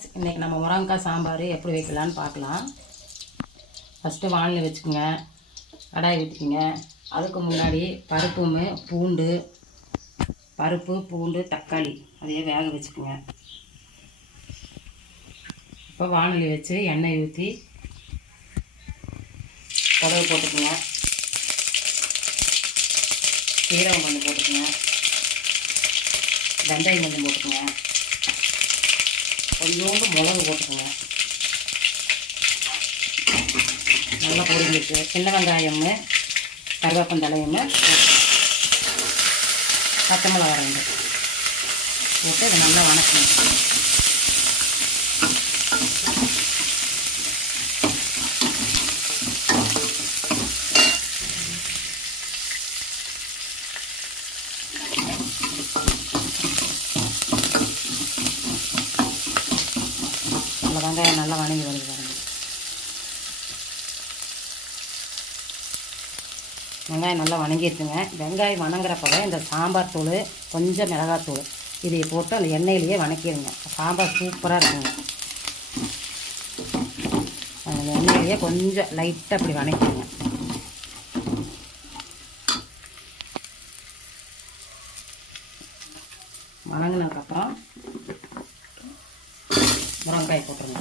Friends, இன்றைக்கி நம்ம முருங்கைக்காய் சாம்பார் எப்படி வைக்கலான்னு பார்க்கலாம். ஃபஸ்ட்டு வானல் வச்சுக்கோங்க, கடாய் ஊற்றிக்கோங்க. அதுக்கு முன்னாடி பருப்பு பூண்டு தக்காளி அதையே வேக வச்சுக்கோங்க. இப்போ வானலி வச்சு எண்ணெய் ஊற்றி கடுகு போட்டுக்கோங்க, சீரகம் கொஞ்சம் போட்டுக்கோங்க, வெந்தயம் கொஞ்சம் போட்டுக்கோங்க, கொஞ்சோண்டு மிளகு போட்டுக்கோங்க. நல்லா பொரிஞ்சிட்டு சின்ன வெங்காயம், கருவேப்பந்தலையும், பச்சை மிளகா 2 போட்டு அதை நல்லா வணக்கணும். நல்லா வெங்காயம் நல்லா வணங்கி வருது பாருங்கள். வெங்காயம் நல்லா வணங்கிடுச்சுங்க. வெங்காயம் வணங்குறப்பவே இந்த சாம்பார் தூள், கொஞ்சம் மிளகாத்தூள் இதை போட்டு அந்த எண்ணெயிலேயே வணக்கிடுங்க. சாம்பார் சூப்பராக இருக்குங்க. அந்த எண்ணெயிலேயே கொஞ்சம் லைட்டாக அப்படி வணக்கிடுங்க. வணங்கினதுக்கப்புறம் முருங்கைக்காய் போட்டுருங்க.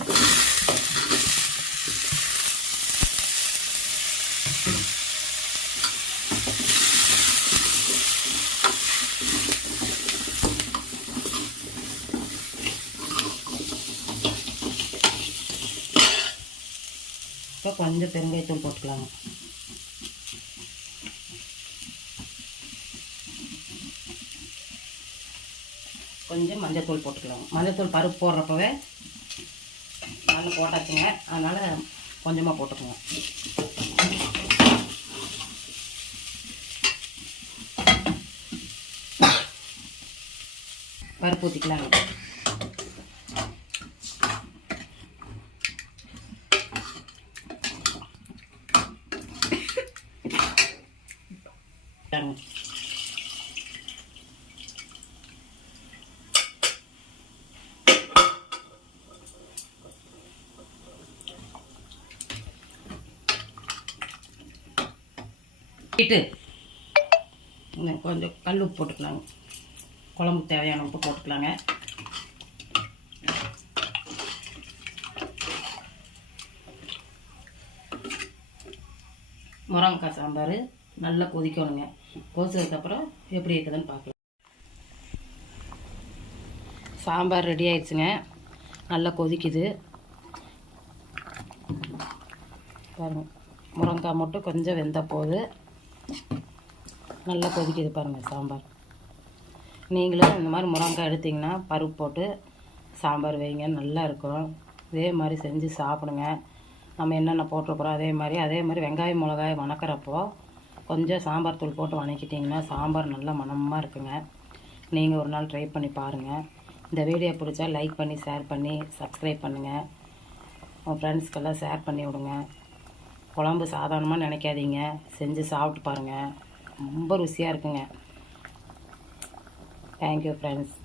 இப்போ கொஞ்சம் பெருங்காயத்தூள் போட்டுக்கலாங்க. கொஞ்சம் மஞ்சத்தூள் போட்டுக்கலாங்க. மஞ்சத்தூள் பருப்பு போடுறப்பவே நல்லா போட்டாச்சுங்க, அதனால் கொஞ்சமாக போட்டுக்கோங்க. பருப்பு ஊற்றிக்கலாங்க. கொஞ்சம் கல் உப்பு போட்டுக்கலாங்க. குழம்புக்கு தேவையான உப்பு போட்டுக்கலாங்க. முருங்கைக்காய் சாம்பார் நல்லா கொதிக்கணுங்க. கொதிச்சதுக்கப்புறம் எப்படி இருக்குதுன்னு பார்க்கலாம். சாம்பார் ரெடி ஆயிடுச்சுங்க. நல்லா கொதிக்குது பாருங்கள். முருங்கைக்காய் மட்டும் கொஞ்சம் வெந்த போது நல்லா கொதிக்குது பாருங்கள் சாம்பார். நீங்களும் இந்த மாதிரி முருங்கைக்காய் எடுத்திங்கன்னா பருப்பு போட்டு சாம்பார் வைங்க, நல்லா இருக்கும். இதே மாதிரி செஞ்சு சாப்பிடுங்க. நம்ம என்னென்ன போட்டிருக்குறோம் அதே மாதிரி வெங்காயம் மிளகாய் வணக்கிறப்போ கொஞ்சம் சாம்பார் தூள் போட்டு வணக்கிட்டிங்கன்னா சாம்பார் நல்லா மணமாக இருக்குங்க. நீங்கள் ஒரு நாள் ட்ரை பண்ணி பாருங்கள். இந்த வீடியோ பிடிச்சா லைக் பண்ணி, ஷேர் பண்ணி, சப்ஸ்கிரைப் பண்ணுங்கள். உங்கள் ஃப்ரெண்ட்ஸ்க்கெல்லாம் ஷேர் பண்ணி விடுங்க. குழம்பு சாதாரணமாக நினைக்காதீங்க, செஞ்சு சாப்பிட்டு பாருங்கள். ரொம்ப ருசியாக இருக்குங்க. Thank you friends.